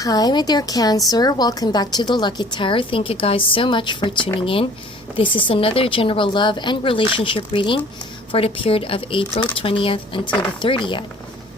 Hi, my dear Cancer. Welcome back to the Lucky Tarot. Thank you guys so much for tuning in. This is another general love and relationship reading for the period of April 20th until the 30th.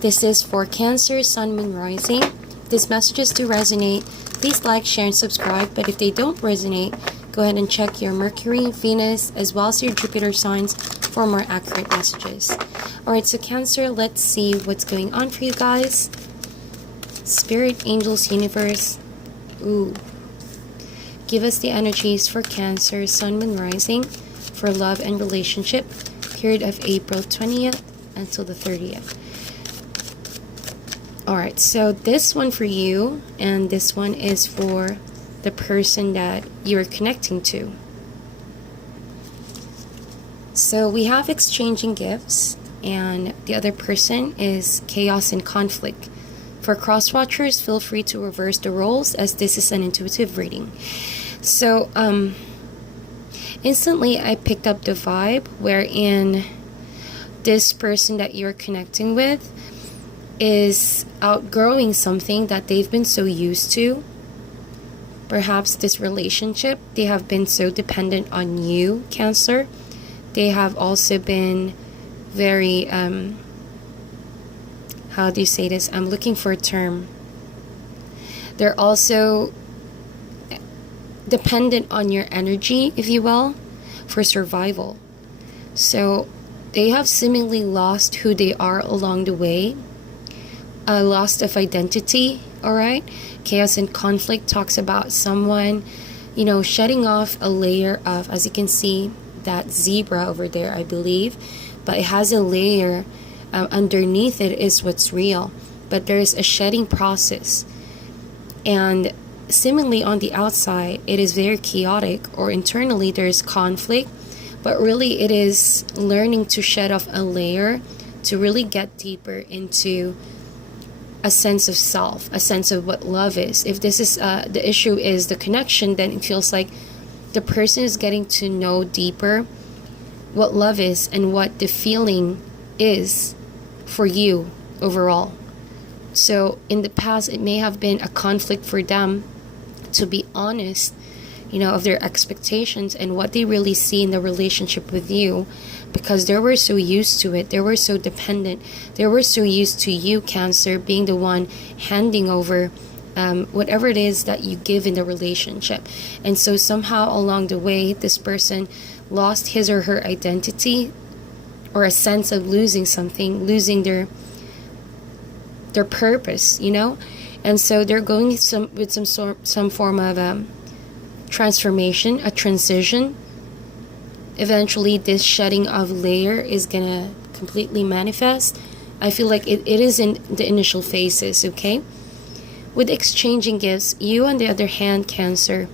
This is for Cancer, Sun, Moon, Rising. If these messages do resonate, please like, share, and subscribe. But if they don't resonate, go ahead and check your Mercury, Venus, as well as your Jupiter signs for more accurate messages. Alright, so Cancer, let's see what's going on for you guys. Spirit, angels, universe. Ooh. Give us the energies for Cancer, Sun, Moon, Rising, for love and relationship, period of April 20th until the 30th. Alright, so this one for you, and this one is for the person that you're connecting to. So we have exchanging gifts, and the other person is chaos and conflict. For cross-watchers, feel free to reverse the roles, as this is an intuitive reading. So, instantly I picked up the vibe wherein this person that you're connecting with is outgrowing something that they've been so used to. Perhaps this relationship, they have been so dependent on you, Cancer. They have also been very, how do you say this? I'm looking for a term. They're also dependent on your energy, if you will, for survival. So they have seemingly lost who they are along the way. A loss of identity, alright? Chaos and conflict talks about someone, shedding off a layer of, as you can see, that zebra over there, I believe. But it has a layer underneath it is what's real, but there's a shedding process, and seemingly on the outside it is very chaotic, or internally there's conflict, but really it is learning to shed off a layer to really get deeper into a sense of self, a sense of what love is. If this is the issue is the connection, then it feels like the person is getting to know deeper what love is and what the feeling is for you overall. So in the past, it may have been a conflict for them to be honest, of their expectations and what they really see in the relationship with you, because they were so used to it. They were so dependent. They were so used to you, Cancer, being the one handing over whatever it is that you give in the relationship. And so somehow along the way, this person lost his or her identity, or a sense of losing something, losing their purpose, and so they're going with some form of transformation, a transition. Eventually, this shedding of layer is gonna completely manifest. I feel like it is in the initial phases. Okay, with exchanging gifts, you on the other hand, Cancer,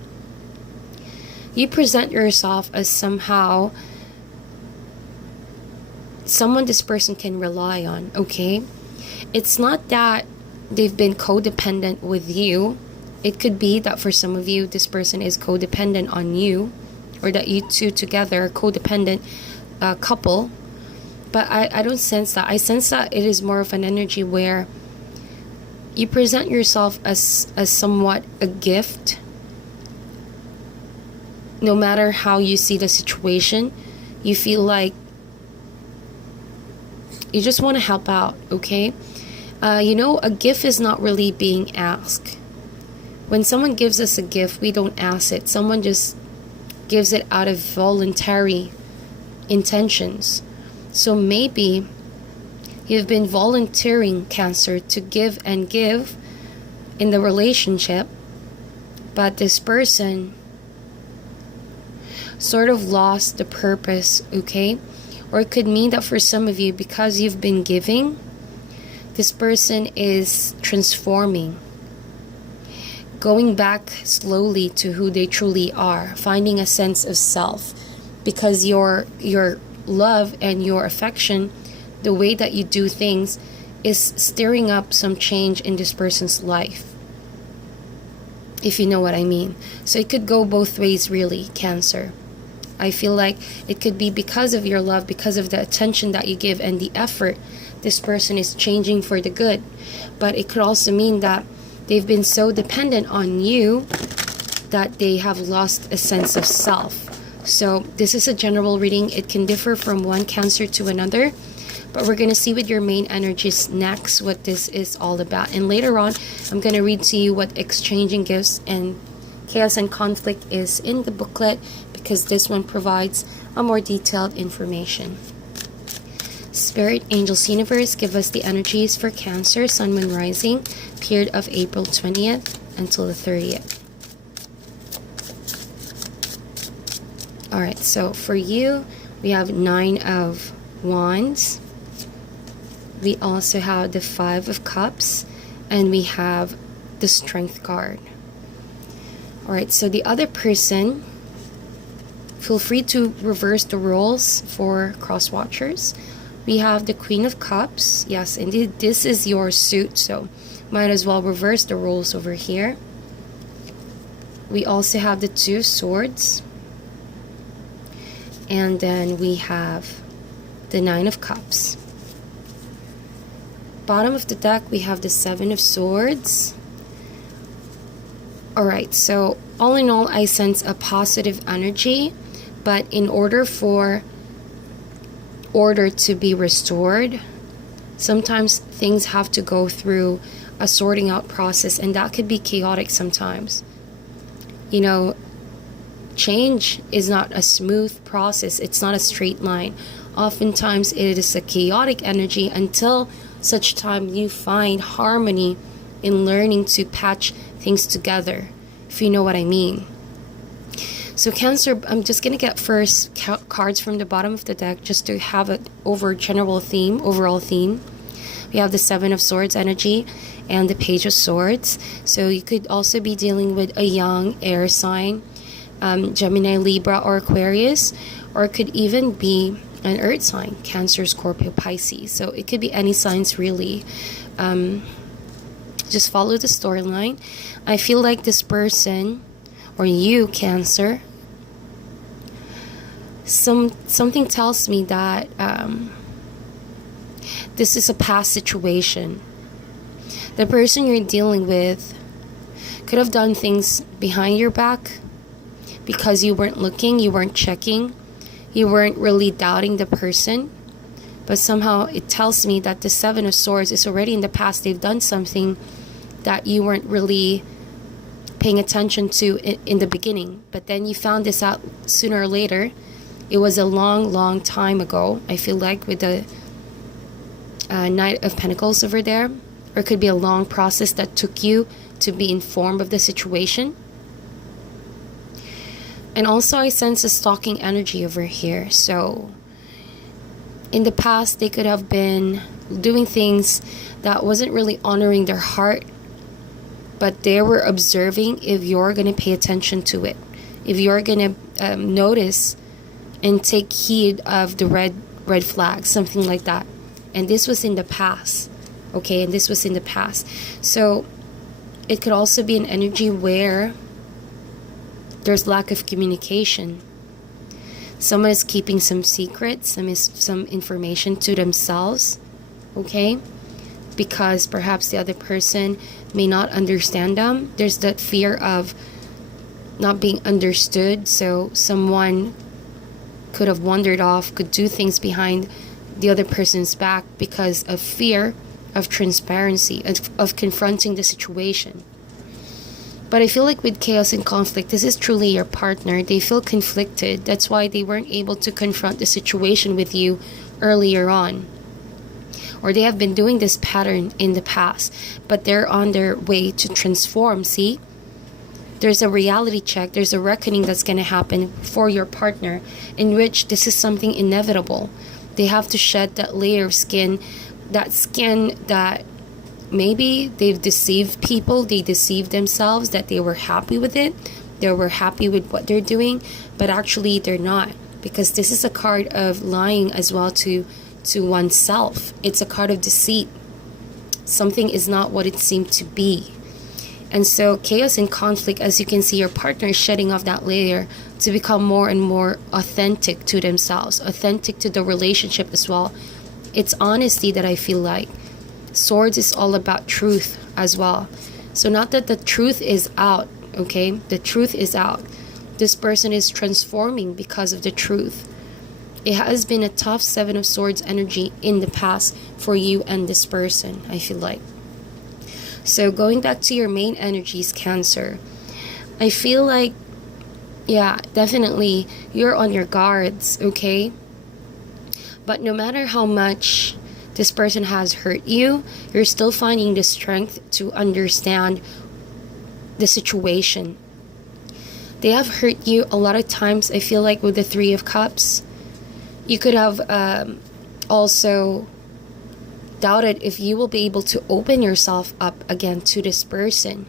you present yourself as somehow someone this person can rely on. Okay, it's not that they've been codependent with you. It could be that for some of you, this person is codependent on you, or that you two together are codependent couple. But I don't sense that. I sense that it is more of an energy where you present yourself as somewhat a gift. No matter how you see the situation, you feel like you just want to help out, okay? A gift is not really being asked. When someone gives us a gift, we don't ask it. Someone just gives it out of voluntary intentions. So maybe you've been volunteering, Cancer, to give and give in the relationship, but this person sort of lost the purpose, okay? Or it could mean that for some of you, because you've been giving, this person is transforming, going back slowly to who they truly are, finding a sense of self, because your love and your affection, the way that you do things, is stirring up some change in this person's life, if you know what I mean. So it could go both ways, really, Cancer. I feel like it could be because of your love, because of the attention that you give and the effort, this person is changing for the good. But it could also mean that They've been so dependent on you that they have lost a sense of self. So this is a general reading. It can differ from one Cancer to another, but we're going to see with your main energies next what this is all about. And later on, I'm going to read to you what exchanging gifts and chaos and conflict is in the booklet, because this one provides a more detailed information. Spirit, Angels, Universe, give us the energies for Cancer, Sun, Moon, Rising, period of April 20th until the 30th. Alright, so for you, we have 9 of Wands. We also have the 5 of Cups. And we have the Strength card. Alright, so the other person, feel free to reverse the roles for cross watchers. We have the Queen of Cups. Yes, indeed, this is your suit, so might as well reverse the roles over here. We also have the 2 of Swords. And then we have the 9 of Cups. Bottom of the deck, we have the 7 of Swords. Alright, so all in all, I sense a positive energy. But in order for order to be restored, sometimes things have to go through a sorting out process. And that could be chaotic sometimes. You know, change is not a smooth process. It's not a straight line. Oftentimes it is a chaotic energy until such time you find harmony in learning to patch things together, if you know what I mean. So Cancer, I'm just going to get first cards from the bottom of the deck just to have an overall theme. We have the 7 of Swords energy and the Page of Swords. So you could also be dealing with a young air sign, Gemini, Libra, or Aquarius, or it could even be an earth sign, Cancer, Scorpio, Pisces. So it could be any signs really. Just follow the storyline. I feel like this person, or you, Cancer, something tells me that this is a past situation. The person you're dealing with could have done things behind your back because you weren't looking, you weren't checking, you weren't really doubting the person. But somehow it tells me that the 7 of Swords is already in the past. They've done something that you weren't really paying attention to in the beginning. But then you found this out sooner or later. It was a long time ago, I feel like, with the Knight of Pentacles over there. Or it could be a long process that took you to be informed of the situation. And also I sense a stalking energy over here. So in the past, they could have been doing things that wasn't really honoring their heart, but they were observing if you're going to pay attention to it, if you're going to notice and take heed of the red flags, something like that. And this was in the past, okay? And this was in the past. So it could also be an energy where there's lack of communication. Someone is keeping some secrets, some information to themselves, okay? Because perhaps the other person may not understand them. There's that fear of not being understood. So someone could have wandered off, could do things behind the other person's back because of fear of transparency, of confronting the situation. But I feel like with chaos and conflict, this is truly your partner. They feel conflicted. That's why they weren't able to confront the situation with you earlier on. Or they have been doing this pattern in the past, but they're on their way to transform, see? There's a reality check. There's a reckoning that's going to happen for your partner, in which this is something inevitable. They have to shed that layer of skin that maybe they've deceived people, they deceived themselves that they were happy with it, they were happy with what they're doing, but actually they're not, because this is a card of lying as well to oneself. It's a card of deceit. Something is not what it seemed to be. And so chaos and conflict, as you can see, your partner is shedding off that layer to become more and more authentic to themselves, authentic to the relationship as well. It's honesty that I feel like. Swords is all about truth as well. So not that the truth is out, okay? The truth is out. This person is transforming because of the truth. It has been a tough Seven of Swords energy in the past for you and this person, I feel like. So going back to your main energies, Cancer, I feel like, yeah, definitely you're on your guards, okay? But no matter how much this person has hurt you, you're still finding the strength to understand the situation. They have hurt you a lot of times, I feel like, with the Three of Cups. You could have also doubted if you will be able to open yourself up again to this person.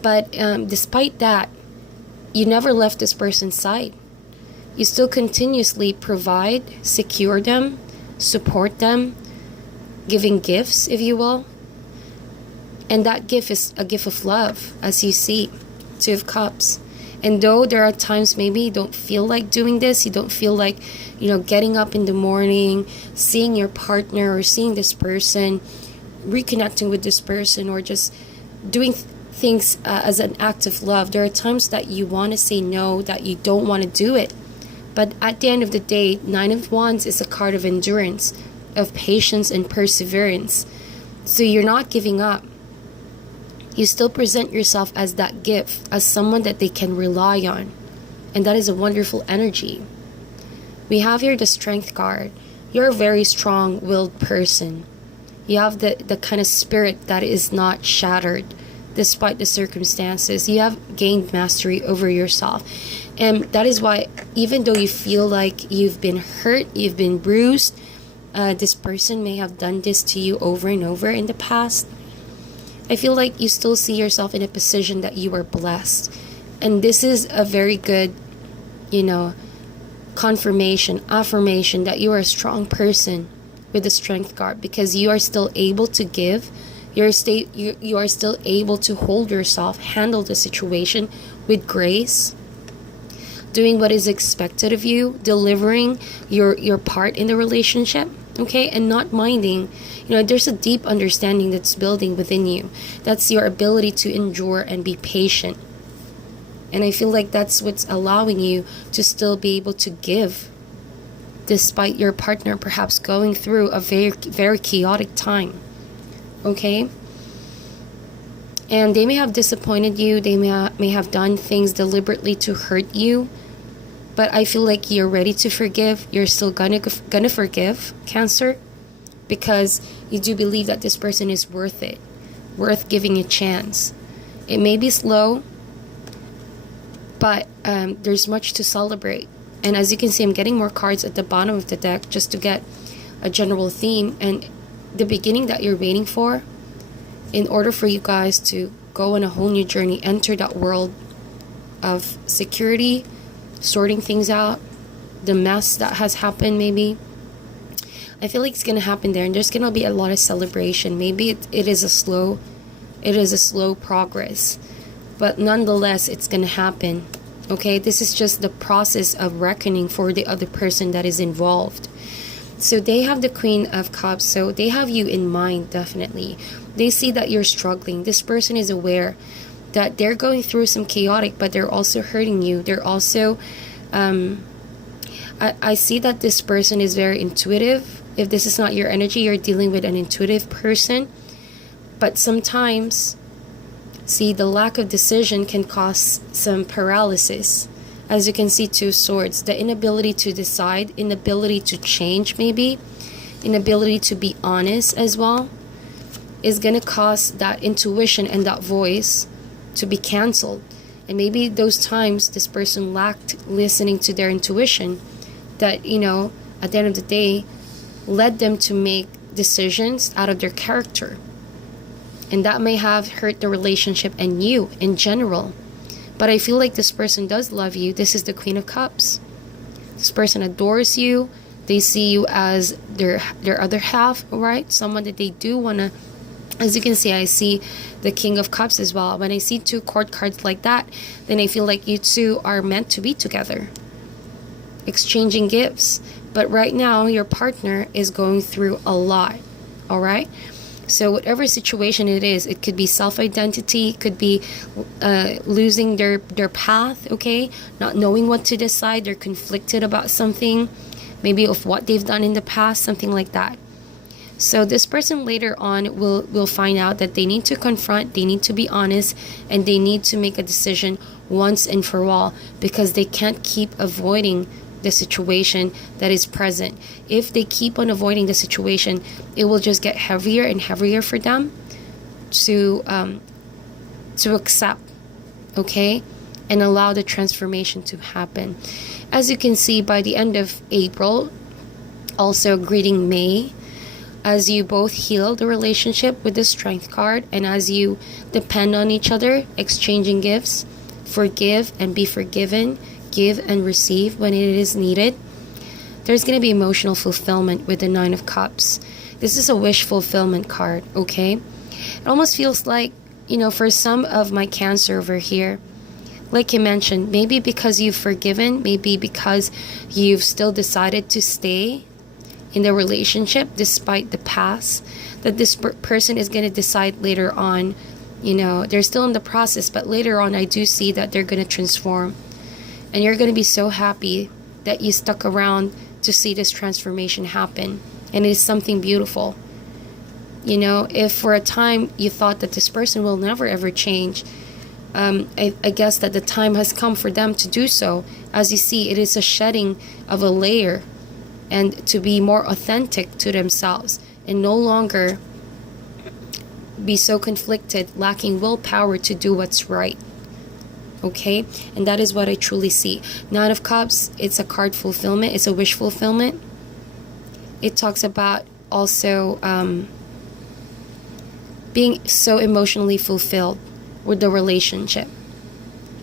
But despite that, you never left this person's side. You still continuously provide, secure them, support them, giving gifts, if you will. And that gift is a gift of love, as you see, Two of Cups. And though there are times maybe you don't feel like doing this, you don't feel like, getting up in the morning, seeing your partner or seeing this person, reconnecting with this person, or just doing things as an act of love. There are times that you want to say no, that you don't want to do it. But at the end of the day, Nine of Wands is a card of endurance, of patience and perseverance. So you're not giving up. You still present yourself as that gift, as someone that they can rely on. And that is a wonderful energy. We have here the Strength card. You're a very strong-willed person. You have the kind of spirit that is not shattered despite the circumstances. You have gained mastery over yourself. And that is why, even though you feel like you've been hurt, you've been bruised, this person may have done this to you over and over in the past, I feel like you still see yourself in a position that you are blessed. And this is a very good, confirmation, affirmation that you are a strong person with the Strength card, because you are still able to give. You are still able to hold yourself, handle the situation with grace, doing what is expected of you, delivering your part in the relationship, okay, and not minding. There's a deep understanding that's building within you. That's your ability to endure and be patient. And I feel like that's what's allowing you to still be able to give, despite your partner perhaps going through a very, very chaotic time. Okay? And they may have disappointed you. They may have done things deliberately to hurt you. But I feel like you're ready to forgive. You're still gonna forgive, Cancer, because you do believe that this person is worth it, worth giving a chance. It may be slow, but there's much to celebrate. And as you can see, I'm getting more cards at the bottom of the deck just to get a general theme and the beginning that you're waiting for, in order for you guys to go on a whole new journey, enter that world of security, sorting things out, the mess that has happened maybe. I feel like it's gonna happen there, and there's gonna be a lot of celebration. Maybe it is a slow progress, but nonetheless, it's gonna happen. Okay, this is just the process of reckoning for the other person that is involved. So they have the Queen of Cups, so they have you in mind, definitely. They see that you're struggling. This person is aware that they're going through some chaotic, but they're also hurting you. They're also, I see that this person is very intuitive. If this is not your energy, you're dealing with an intuitive person. But sometimes, see, the lack of decision can cause some paralysis. As you can see, Two Swords, the inability to decide, inability to change maybe, inability to be honest as well, is going to cause that intuition and that voice to be canceled. And maybe those times this person lacked listening to their intuition that, at the end of the day, led them to make decisions out of their character. And that may have hurt the relationship and you in general. But I feel like this person does love you. This is the Queen of Cups. This person adores you. They see you as their other half, right? Someone that they do want to. As you can see, I see the King of Cups as well. When I see two court cards like that, then I feel like you two are meant to be together, exchanging gifts. But right now, your partner is going through a lot, all right? So whatever situation it is, it could be self-identity, it could be losing their path, okay? Not knowing what to decide, they're conflicted about something, maybe of what they've done in the past, something like that. So this person later on will find out that they need to confront, they need to be honest, and they need to make a decision once and for all, because they can't keep avoiding the situation that is present. If they keep on avoiding the situation, it will just get heavier and heavier for them to accept, okay, and allow the transformation to happen. As you can see, by the end of April, also greeting May, as you both heal the relationship with the Strength card, and as you depend on each other, exchanging gifts, forgive and be forgiven, give and receive when it is needed, there's going to be emotional fulfillment with the Nine of Cups. This is a wish fulfillment card, okay? It almost feels like, for some of my Cancer over here, like you mentioned, maybe because you've forgiven, maybe because you've still decided to stay in the relationship despite the past, that this person is going to decide later on, they're still in the process, but later on I do see that they're going to transform. And you're going to be so happy that you stuck around to see this transformation happen. And it is something beautiful. If for a time you thought that this person will never ever change, I guess that the time has come for them to do so. As you see, it is a shedding of a layer, and to be more authentic to themselves and no longer be so conflicted, lacking willpower to do what's right. Okay, and that is what I truly see. Nine of Cups, it's a card fulfillment, it's a wish fulfillment. It talks about also being so emotionally fulfilled with the relationship,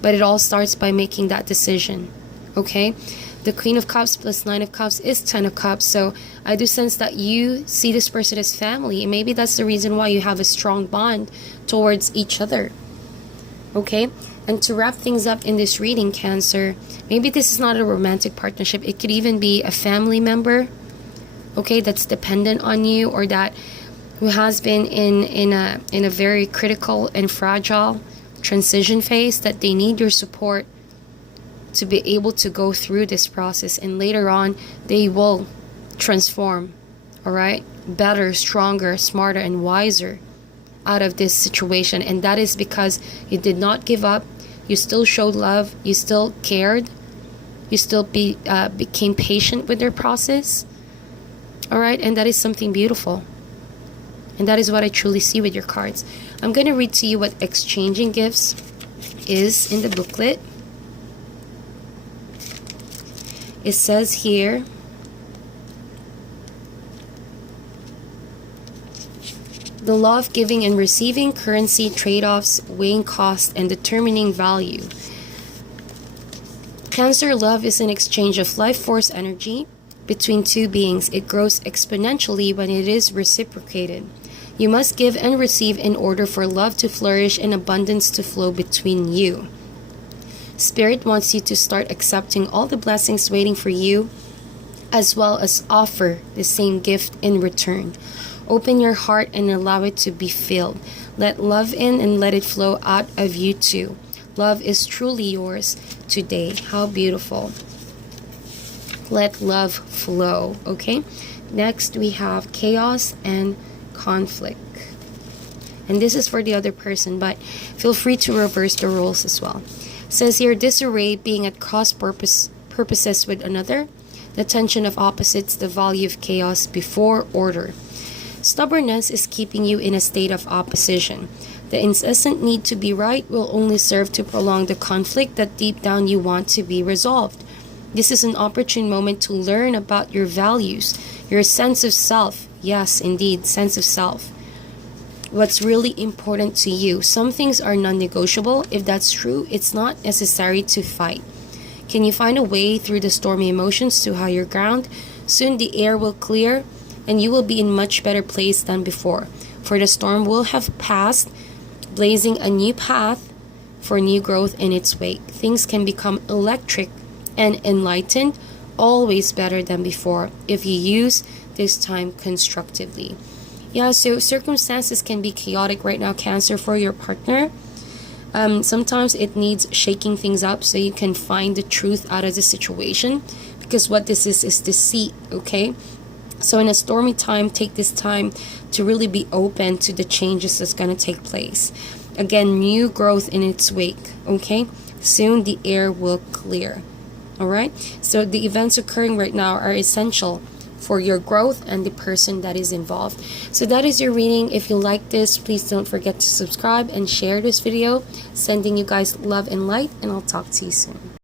but it all starts by making that decision. Okay, the Queen of Cups plus Nine of Cups is Ten of Cups, so I do sense that you see this person as family, and maybe that's the reason why you have a strong bond towards each other. Okay, and to wrap things up in this reading, Cancer, maybe this is not a romantic partnership. It could even be a family member, okay, that's dependent on you, or that who has been in a very critical and fragile transition phase, that they need your support to be able to go through this process, and later on they will transform, all right, better, stronger, smarter, and wiser out of this situation. And that is because you did not give up, you still showed love, you still cared, you still became patient with their process, all right, and that is something beautiful. And that is what I truly see with your cards. I'm going to read to you what exchanging gifts is in the booklet. It says here, the law of giving and receiving, currency, trade-offs, weighing cost, and determining value. Cancer, love is an exchange of life force energy between two beings. It grows exponentially when it is reciprocated. You must give and receive in order for love to flourish and abundance to flow between you. Spirit wants you to start accepting all the blessings waiting for you, as well as offer the same gift in return. Open your heart and allow it to be filled. Let love in and let it flow out of you too. Love is truly yours today. How beautiful. Let love flow, okay? Next, we have chaos and conflict. And this is for the other person, but feel free to reverse the roles as well. It says here, disarray, being at cross purposes with another, the tension of opposites, the value of chaos before order. Stubbornness is keeping you in a state of opposition. The incessant need to be right will only serve to prolong the conflict that deep down you want to be resolved. This is an opportune moment to learn about your values, your sense of self. Yes, indeed, sense of self. What's really important to you. Some things are non-negotiable. If that's true, it's not necessary to fight. Can you find a way through the stormy emotions to higher ground? Soon the air will clear and you will be in much better place than before. For the storm will have passed, blazing a new path for new growth in its wake. Things can become electric and enlightened, always better than before, if you use this time constructively. Yeah, so circumstances can be chaotic right now, Cancer, for your partner. Sometimes it needs shaking things up so you can find the truth out of the situation, because what this is deceit, okay? So in a stormy time, take this time to really be open to the changes that's going to take place. Again, new growth in its wake, okay? Soon the air will clear. All right? So the events occurring right now are essential for your growth and the person that is involved. So that is your reading. If you like this, please don't forget to subscribe and share this video. Sending you guys love and light, and I'll talk to you soon.